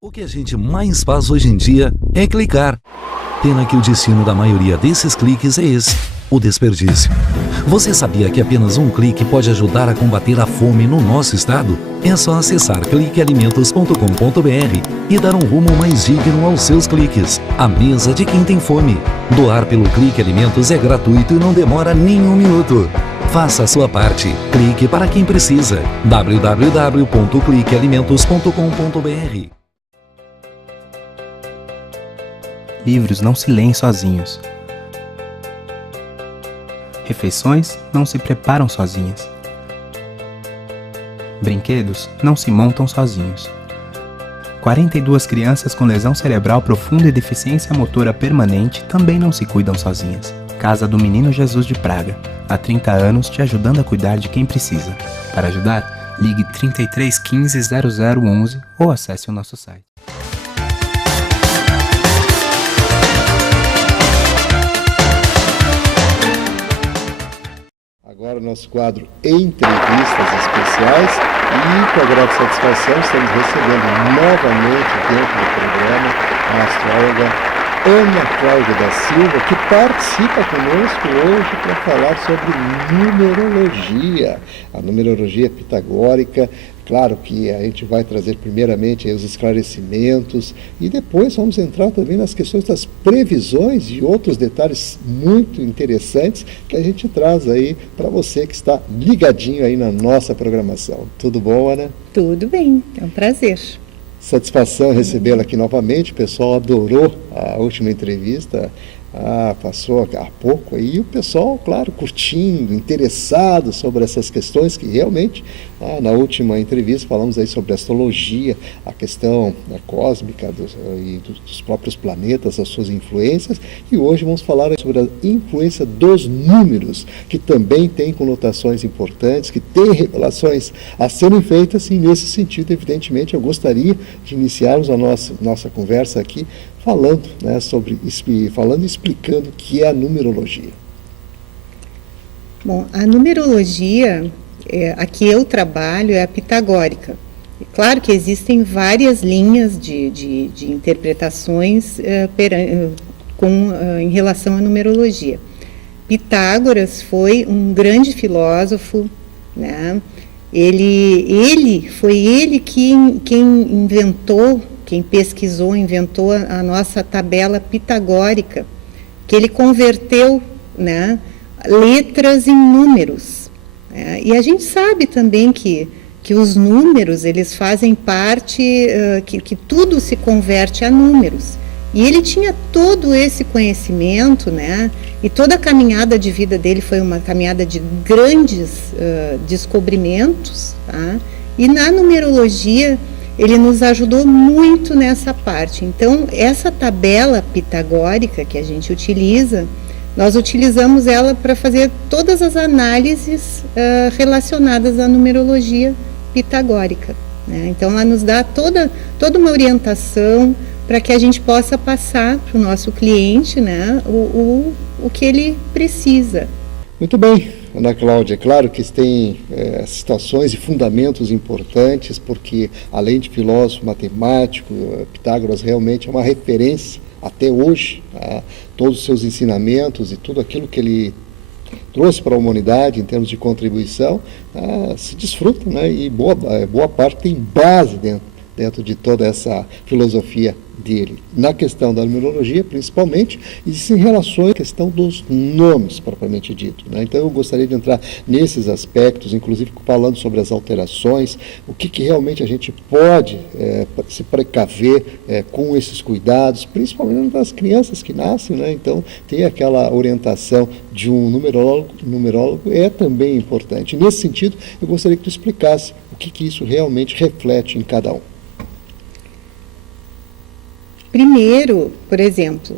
O que a gente mais faz hoje em dia é clicar. Pena que o destino da maioria desses cliques é esse, o desperdício. Você sabia que apenas um clique pode ajudar a combater a fome no nosso estado? É só acessar cliquealimentos.com.br e dar um rumo mais digno aos seus cliques. A mesa de quem tem fome. Doar pelo Clique Alimentos é gratuito e não demora nem um minuto. Faça a sua parte. Clique para quem precisa. www.cliquealimentos.com.br. Livros não se leem sozinhos. Refeições não se preparam sozinhas. Brinquedos não se montam sozinhos. 42 crianças com lesão cerebral profunda e deficiência motora permanente também não se cuidam sozinhas. Casa do Menino Jesus de Praga. Há 30 anos te ajudando a cuidar de quem precisa. Para ajudar, ligue 33 15 0011 ou acesse o nosso site. Agora o nosso quadro Entrevistas Especiais e com a grande satisfação estamos recebendo novamente dentro do programa a astróloga Ana Cláudia da Silva, que participa conosco hoje para falar sobre numerologia, a numerologia pitagórica. Claro que a gente vai trazer primeiramente os esclarecimentos e depois vamos entrar também nas questões das previsões e outros detalhes muito interessantes que a gente traz aí para você que está ligadinho aí na nossa programação. Tudo bom, Ana? Tudo bem, é um prazer. Satisfação recebê-la aqui novamente, o pessoal adorou a última entrevista, passou há pouco aí, e o pessoal, claro, curtindo, interessado sobre essas questões que realmente, na última entrevista falamos aí sobre astrologia, a questão cósmica dos próprios planetas, as suas influências, e hoje vamos falar sobre a influência dos números, que também tem conotações importantes, que tem revelações a serem feitas, e nesse sentido, evidentemente, eu gostaria de iniciarmos a nossa conversa aqui falando e explicando o que é a numerologia. Bom, a numerologia, a que eu trabalho, é a pitagórica. Claro que existem várias linhas de interpretações em relação à numerologia. Pitágoras foi um grande filósofo, né? Foi ele quem inventou, quem pesquisou, inventou a nossa tabela pitagórica, que ele converteu, né, letras em números. Né? E a gente sabe também que os números, eles fazem parte, que tudo se converte a números. E ele tinha todo esse conhecimento, né? E toda a caminhada de vida dele foi uma caminhada de grandes descobrimentos, tá? E na numerologia ele nos ajudou muito nessa parte. Então, essa tabela pitagórica que a gente utiliza, nós utilizamos ela para fazer todas as análises relacionadas à numerologia pitagórica, né? Então, ela nos dá toda uma orientação para que a gente possa passar para o nosso cliente, né, o que ele precisa. Muito bem, Ana Cláudia, é claro que tem situações e fundamentos importantes, porque além de filósofo matemático, Pitágoras realmente é uma referência até hoje, todos os seus ensinamentos e tudo aquilo que ele trouxe para a humanidade em termos de contribuição, se desfruta, né, e boa parte tem base dentro dentro de toda essa filosofia dele. Na questão da numerologia, principalmente, existem relações à questão dos nomes, propriamente dito, né? Então, eu gostaria de entrar nesses aspectos, inclusive falando sobre as alterações, o que realmente a gente pode se precaver com esses cuidados, principalmente das crianças que nascem, né? Então, ter aquela orientação de um numerólogo é também importante. Nesse sentido, eu gostaria que tu explicasse o que isso realmente reflete em cada um. Primeiro, por exemplo,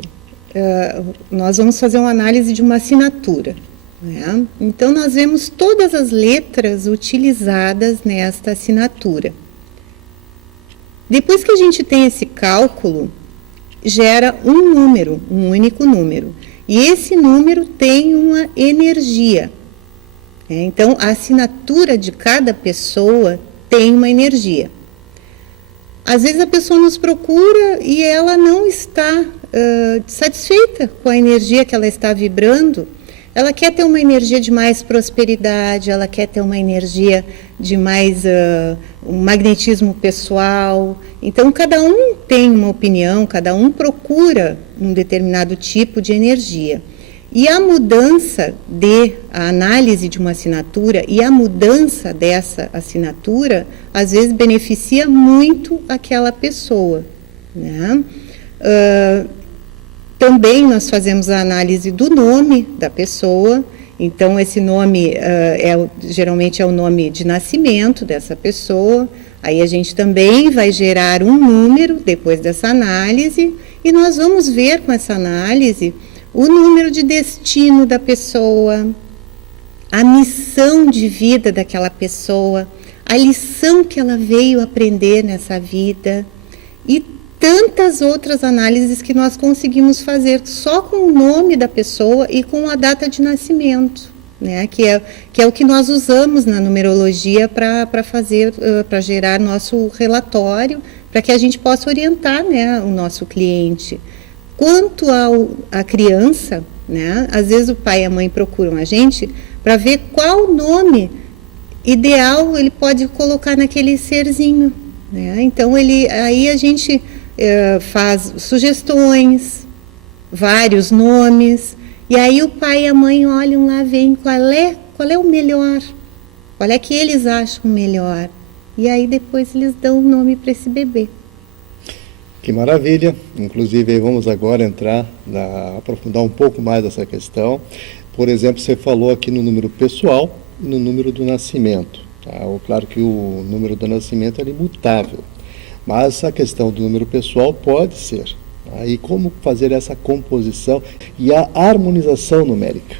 nós vamos fazer uma análise de uma assinatura, né? Então, nós vemos todas as letras utilizadas nesta assinatura. Depois que a gente tem esse cálculo, gera um número, um único número. E esse número tem uma energia. Então, a assinatura de cada pessoa tem uma energia. Às vezes a pessoa nos procura e ela não está satisfeita com a energia que ela está vibrando. Ela quer ter uma energia de mais prosperidade, ela quer ter uma energia de mais um magnetismo pessoal. Então, cada um tem uma opinião, cada um procura um determinado tipo de energia. E a mudança a análise de uma assinatura e a mudança dessa assinatura, às vezes beneficia muito aquela pessoa, né? Também nós fazemos a análise do nome da pessoa. Então, esse nome geralmente é o nome de nascimento dessa pessoa. Aí a gente também vai gerar um número depois dessa análise e nós vamos ver com essa análise o número de destino da pessoa, a missão de vida daquela pessoa, a lição que ela veio aprender nessa vida e tantas outras análises que nós conseguimos fazer só com o nome da pessoa e com a data de nascimento, né? Que é o que nós usamos na numerologia para gerar nosso relatório, para que a gente possa orientar, né, o nosso cliente. Quanto à criança, né, às vezes o pai e a mãe procuram a gente para ver qual nome ideal ele pode colocar naquele serzinho, né? Então, aí a gente faz sugestões, vários nomes, e aí o pai e a mãe olham lá, veem qual é o melhor, qual é que eles acham melhor, e aí depois eles dão o nome para esse bebê. Que maravilha! Inclusive, aí vamos agora aprofundar um pouco mais essa questão. Por exemplo, você falou aqui no número pessoal e no número do nascimento. Tá? Claro que o número do nascimento é imutável, mas a questão do número pessoal pode ser. Tá? E como fazer essa composição e a harmonização numérica?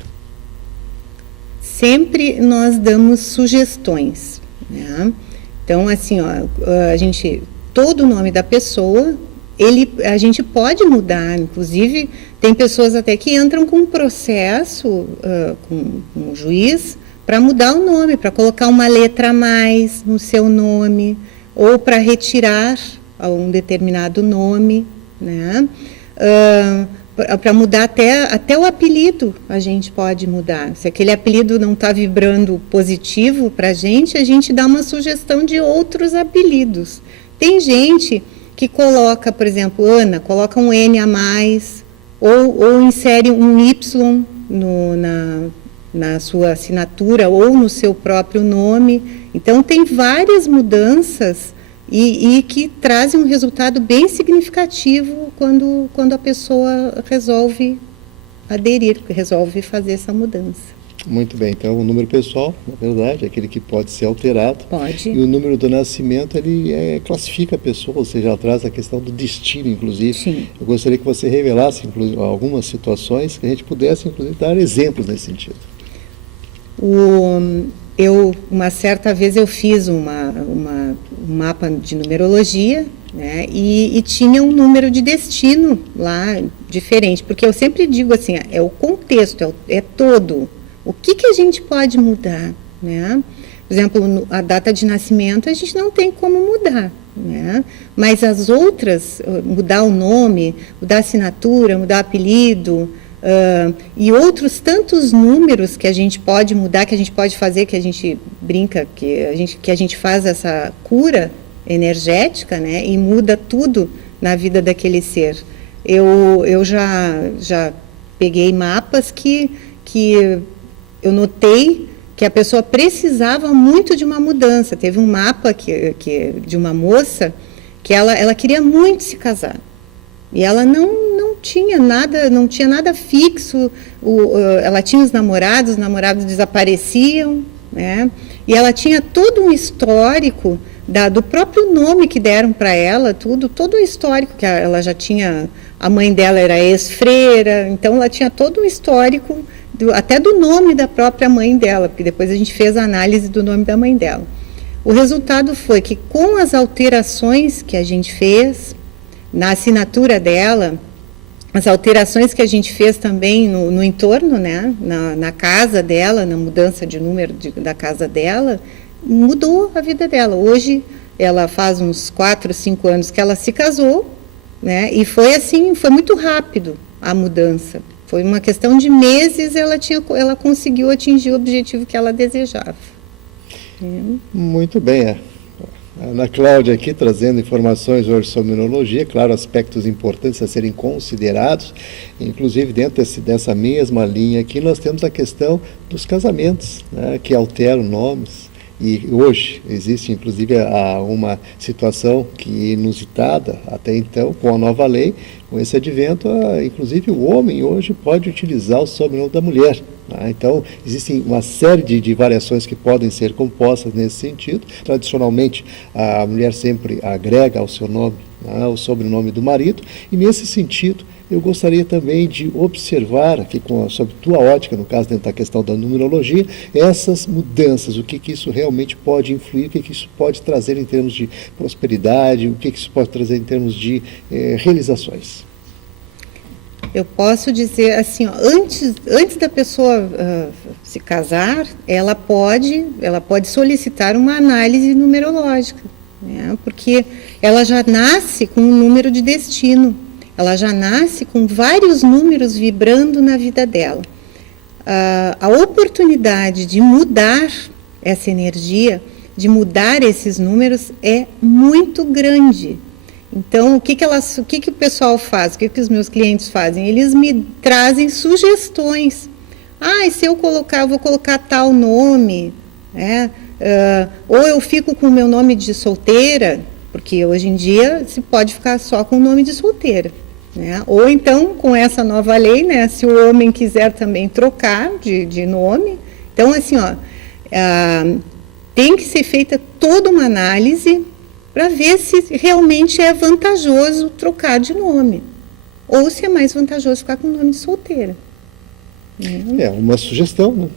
Sempre nós damos sugestões, né? Então, assim, todo o nome da pessoa, a gente pode mudar, inclusive tem pessoas até que entram com um processo com um juiz para mudar o nome, para colocar uma letra a mais no seu nome, ou para retirar um determinado nome, né? Para mudar até o apelido, a gente pode mudar. Se aquele apelido não está vibrando positivo para a gente dá uma sugestão de outros apelidos. Tem gente que coloca, por exemplo, Ana, coloca um N a mais, ou insere um Y na sua assinatura, ou no seu próprio nome. Então, tem várias mudanças e que trazem um resultado bem significativo quando a pessoa resolve aderir, resolve fazer essa mudança. Muito bem, então o número pessoal, na verdade, é aquele que pode ser alterado. Pode. E o número do nascimento, ele classifica a pessoa, ou seja, traz a questão do destino, inclusive. Sim. Eu gostaria que você revelasse algumas situações que a gente pudesse, inclusive, dar exemplos nesse sentido. Uma certa vez eu fiz um mapa de numerologia, né, e tinha um número de destino lá diferente, porque eu sempre digo assim, é o contexto, é todo. O que a gente pode mudar, né? Por exemplo, a data de nascimento a gente não tem como mudar, né? Mas as outras, mudar o nome, mudar a assinatura, mudar o apelido, e outros tantos números que a gente pode mudar, que a gente pode fazer, que a gente brinca, que a gente faz essa cura, energética, né, e muda tudo na vida daquele ser. Eu já peguei mapas que eu notei que a pessoa precisava muito de uma mudança. Teve um mapa de uma moça que ela queria muito se casar. E ela não tinha nada fixo, ela tinha os namorados desapareciam, né? E ela tinha todo um histórico do próprio nome que deram para ela, todo um histórico, que ela já tinha, a mãe dela era ex-freira, então ela tinha todo um histórico, até do nome da própria mãe dela, porque depois a gente fez a análise do nome da mãe dela. O resultado foi que, com as alterações que a gente fez na assinatura dela, as alterações que a gente fez também no entorno, né, na casa dela, na mudança de número da casa dela, mudou a vida dela. Hoje, ela faz uns 4, 5 anos que ela se casou, né, e foi assim, foi muito rápido a mudança. Foi uma questão de meses, ela conseguiu atingir o objetivo que ela desejava. Muito bem, a Ana Cláudia aqui trazendo informações hoje sobre numerologia, claro, aspectos importantes a serem considerados, inclusive dentro dessa mesma linha aqui nós temos a questão dos casamentos, né, que alteram nomes, e hoje existe inclusive uma situação que inusitada até então, com a nova lei, com esse advento, inclusive o homem hoje pode utilizar o sobrenome da mulher. Então, existem uma série de variações que podem ser compostas nesse sentido. Tradicionalmente, a mulher sempre agrega ao seu nome, o sobrenome do marido, e nesse sentido, eu gostaria também de observar aqui, sob tua ótica, no caso dentro da questão da numerologia, essas mudanças, o que isso realmente pode influir, o que isso pode trazer em termos de prosperidade, o que isso pode trazer em termos de realizações. Eu posso dizer assim, antes da pessoa se casar, ela pode solicitar uma análise numerológica, né? Porque ela já nasce com um número de destino, ela já nasce com vários números vibrando na vida dela. A oportunidade de mudar essa energia, de mudar esses números é muito grande. Então, o que o pessoal faz? O que os meus clientes fazem? Eles me trazem sugestões. E se eu vou colocar tal nome, né? Ou eu fico com o meu nome de solteira, porque hoje em dia se pode ficar só com o nome de solteira, né? Ou então, com essa nova lei, né, se o homem quiser também trocar de nome. Então, assim, tem que ser feita toda uma análise para ver se realmente é vantajoso trocar de nome, ou se é mais vantajoso ficar com o nome de solteira. É uma sugestão, né?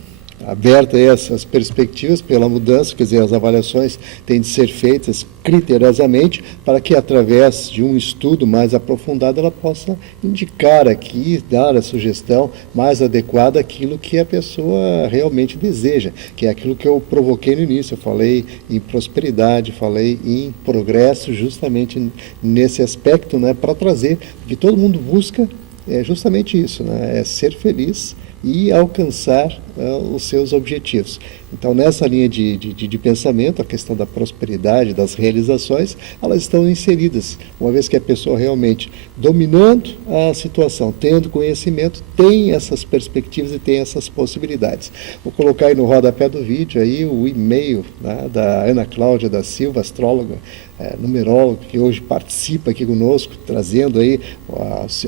Aberta aí essas perspectivas pela mudança, quer dizer, as avaliações têm de ser feitas criteriosamente para que, através de um estudo mais aprofundado, ela possa indicar aqui, dar a sugestão mais adequada àquilo que a pessoa realmente deseja, que é aquilo que eu provoquei no início. Eu falei em prosperidade, falei em progresso, justamente nesse aspecto, né, para trazer, porque todo mundo busca justamente isso, né, é ser feliz e alcançar os seus objetivos. Então, nessa linha de pensamento, a questão da prosperidade, das realizações, elas estão inseridas, uma vez que a pessoa realmente dominando a situação, tendo conhecimento, tem essas perspectivas e tem essas possibilidades. Vou colocar aí no rodapé do vídeo aí o e-mail, né, da Ana Cláudia da Silva, astróloga, numeróloga, que hoje participa aqui conosco, trazendo aí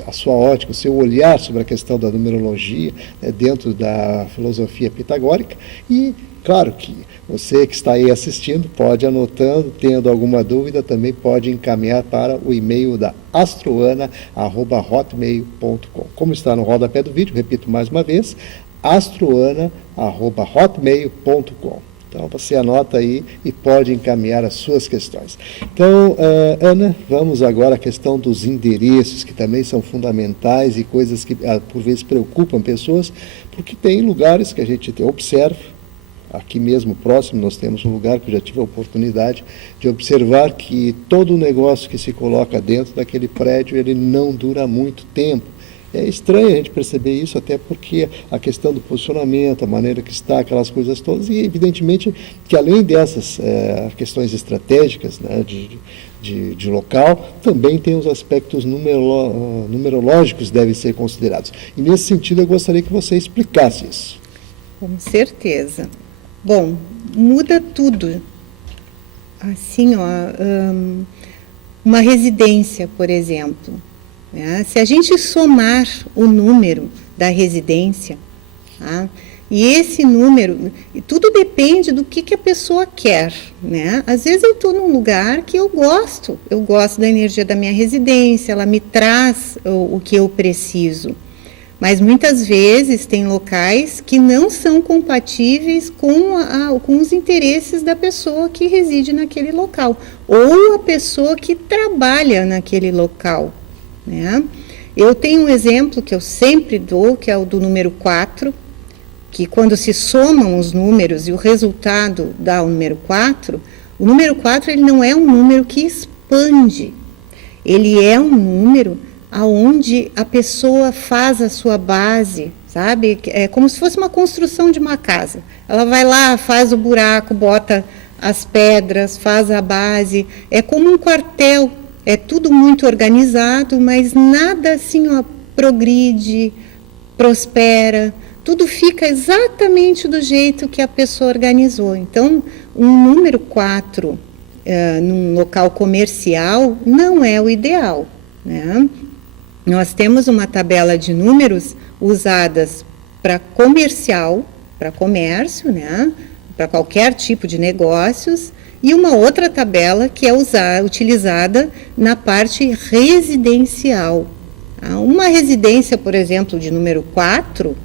a sua ótica, o seu olhar sobre a questão da numerologia, dentro da filosofia pitagórica. E claro que você que está aí assistindo pode anotando, tendo alguma dúvida, também pode encaminhar para o e-mail da astroana@hotmail.com. Como está no rodapé do vídeo, repito mais uma vez, astroana@hotmail.com. Então, você anota aí e pode encaminhar as suas questões. Então, Ana, vamos agora à questão dos endereços, que também são fundamentais e coisas que, por vezes, preocupam pessoas, porque tem lugares que a gente observa. Aqui mesmo, próximo, nós temos um lugar que eu já tive a oportunidade de observar que todo o negócio que se coloca dentro daquele prédio, ele não dura muito tempo. É estranho a gente perceber isso, até porque a questão do posicionamento, a maneira que está, aquelas coisas todas, e evidentemente que além dessas questões estratégicas, né, de local, também tem os aspectos numerológicos que devem ser considerados. E nesse sentido eu gostaria que você explicasse isso. Com certeza. Bom, muda tudo. Assim, uma residência, por exemplo, né? Se a gente somar o número da residência, tá? E esse número, tudo depende do que a pessoa quer, né? Às vezes eu estou num lugar que eu gosto da energia da minha residência, ela me traz o que eu preciso. Mas muitas vezes tem locais que não são compatíveis com os interesses da pessoa que reside naquele local, ou a pessoa que trabalha naquele local, né? Eu tenho um exemplo que eu sempre dou, que é o do número 4, que quando se somam os números e o resultado dá o número 4 ele não é um número que expande, ele é um número aonde a pessoa faz a sua base, sabe? É como se fosse uma construção de uma casa. Ela vai lá, faz o buraco, bota as pedras, faz a base. É como um quartel, é tudo muito organizado, mas nada assim, progride, prospera. Tudo fica exatamente do jeito que a pessoa organizou. Então, um número 4 num local comercial não é o ideal, né? Nós temos uma tabela de números usadas para comercial, para comércio, né? Para qualquer tipo de negócios, e uma outra tabela que é utilizada na parte residencial. Uma residência, por exemplo, de número 4,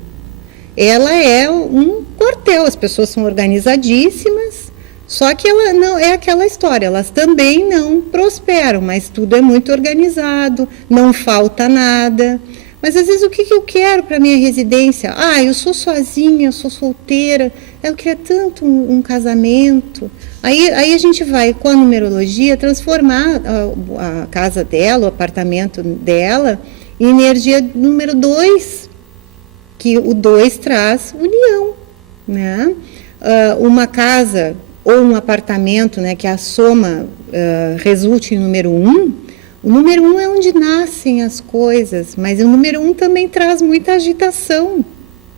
ela é um quartel, as pessoas são organizadíssimas, só que ela não é aquela história, elas também não prosperam, mas tudo é muito organizado, não falta nada. Mas às vezes o que eu quero para minha residência? Eu sou sozinha, eu sou solteira, eu queria tanto um casamento. Aí a gente vai, com a numerologia, transformar a casa dela, o apartamento dela, em energia número 2, que o 2 traz união, né? Uma casa ou um apartamento, né, que a soma resulte em número 1, o número 1 é onde nascem as coisas, mas o número 1 também traz muita agitação,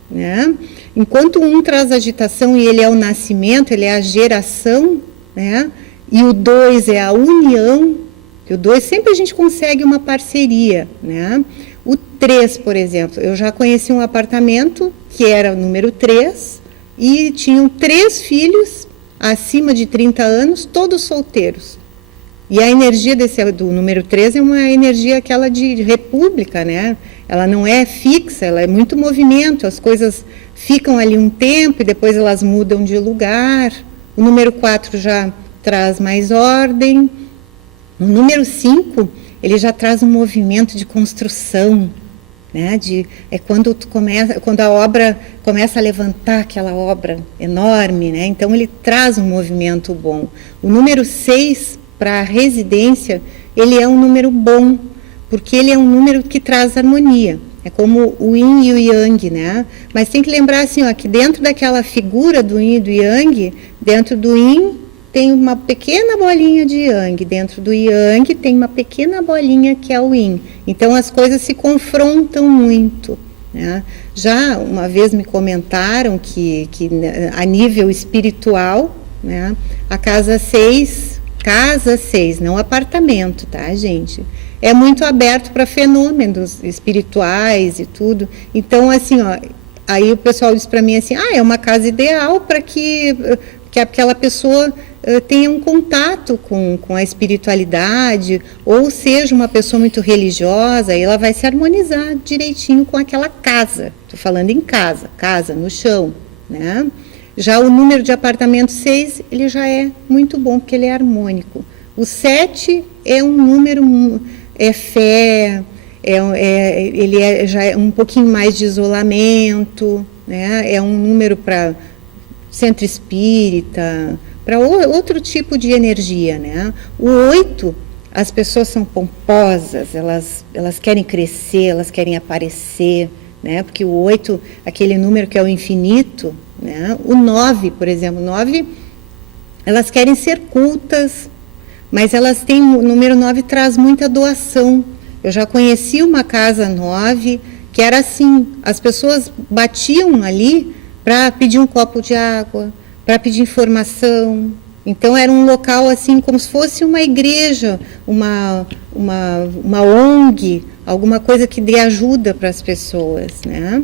né? Enquanto o 1 traz agitação e ele é o nascimento, ele é a geração, né? E o 2 é a união, que o 2 sempre a gente consegue uma parceria, né? O 3, por exemplo, eu já conheci um apartamento que era o número 3 e tinham 3 filhos acima de 30 anos, todos solteiros. E a energia do número 3 é uma energia aquela de república, né? Ela não é fixa, ela é muito movimento, as coisas ficam ali um tempo e depois elas mudam de lugar. O número 4 já traz mais ordem. O número 5, ele já traz um movimento de construção, né? Quando a obra começa a levantar, aquela obra enorme, né? Então ele traz um movimento bom. O número 6, para a residência, ele é um número bom, porque ele é um número que traz harmonia. É como o yin e o yang, né? Mas tem que lembrar assim, que dentro daquela figura do yin e do yang, dentro do yin tem uma pequena bolinha de yang, dentro do yang tem uma pequena bolinha que é o yin. Então as coisas se confrontam muito, né? Já uma vez me comentaram que a nível espiritual, né, a casa 6, não apartamento, tá, gente? É muito aberto para fenômenos espirituais e tudo. Então, assim, aí o pessoal diz para mim assim, é uma casa ideal para que aquela pessoa tenha um contato com a espiritualidade, ou seja uma pessoa muito religiosa, e ela vai se harmonizar direitinho com aquela casa. Estou falando em casa no chão, né? Já o número de apartamento 6, ele já é muito bom, porque ele é harmônico. O 7 é um número, é fé, ele já é um pouquinho mais de isolamento, né? É um número para centro espírita, para outro tipo de energia, né? O 8, as pessoas são pomposas, elas querem crescer, elas querem aparecer, né? Porque o 8, aquele número que é o infinito, né? O 9, por exemplo, 9, elas querem ser cultas, mas elas têm, o número 9 traz muita doação. Eu já conheci uma casa 9 que era assim, as pessoas batiam ali para pedir um copo de água, para pedir informação. Então era um local assim como se fosse uma igreja, uma ONG, alguma coisa que dê ajuda para as pessoas, né?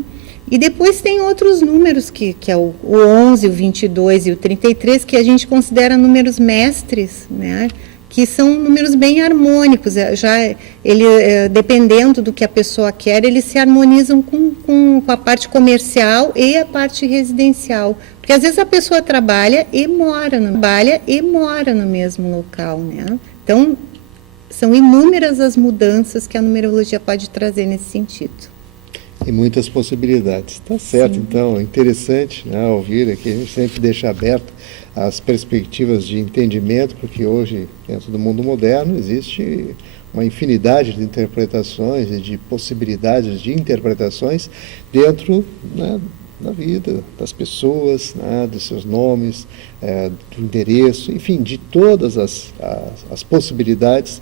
E depois tem outros números, que é o 11, o 22 e o 33, que a gente considera números mestres, né? Que são números bem harmônicos. Dependendo do que a pessoa quer, eles se harmonizam com a parte comercial e a parte residencial. Porque às vezes a pessoa trabalha e mora no mesmo local, né? Então, são inúmeras as mudanças que a numerologia pode trazer nesse sentido. E muitas possibilidades. Tá certo, Sim. então, interessante, né, ouvir aqui, a gente sempre deixa aberto as perspectivas de entendimento, porque hoje, dentro do mundo moderno, existe uma infinidade de interpretações e de possibilidades de interpretações dentro, né, da vida das pessoas, né, dos seus nomes, do endereço, enfim, de todas as possibilidades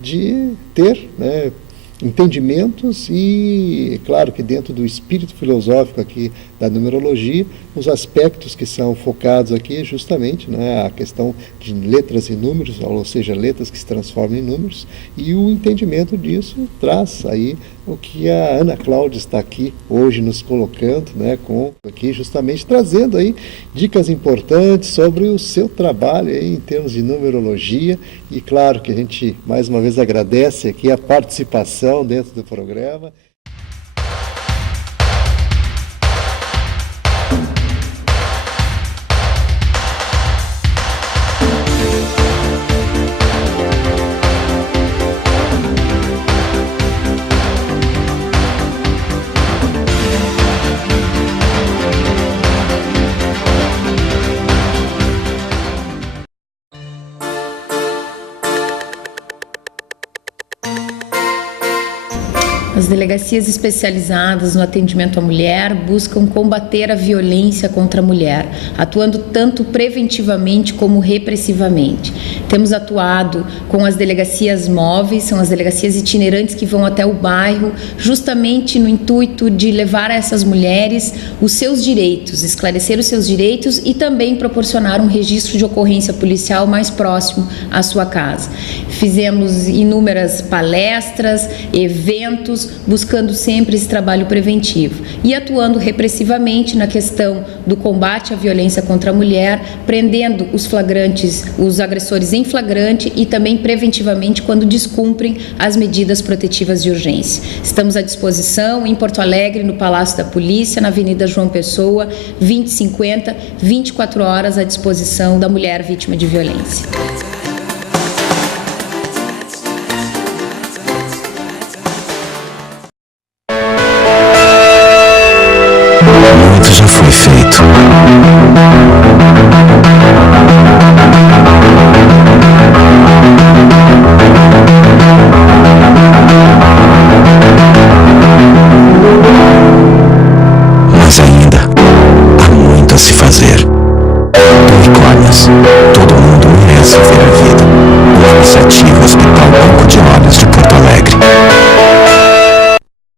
de ter, né, entendimentos e, claro, que dentro do espírito filosófico aqui da numerologia, os aspectos que são focados aqui justamente, né, a questão de letras e números, ou seja, letras que se transformam em números, e o entendimento disso traz aí o que a Ana Cláudia está aqui hoje nos colocando, né, aqui justamente trazendo aí dicas importantes sobre o seu trabalho aí em termos de numerologia, e claro que a gente mais uma vez agradece aqui a participação dentro do programa. As delegacias especializadas no atendimento à mulher buscam combater a violência contra a mulher, atuando tanto preventivamente como repressivamente. Temos atuado com as delegacias móveis, são as delegacias itinerantes que vão até o bairro, justamente no intuito de levar a essas mulheres os seus direitos, esclarecer os seus direitos e também proporcionar um registro de ocorrência policial mais próximo à sua casa. Fizemos inúmeras palestras, eventos, buscando sempre esse trabalho preventivo e atuando repressivamente na questão do combate à violência contra a mulher, prendendo os flagrantes, os agressores em flagrante e também preventivamente quando descumprem as medidas protetivas de urgência. Estamos à disposição em Porto Alegre, no Palácio da Polícia, na Avenida João Pessoa, 2050, 24 horas à disposição da mulher vítima de violência. Muito já foi feito. Mas ainda há muito a se fazer. Unicórnios, todo mundo merece ver a vida. Iniciativa.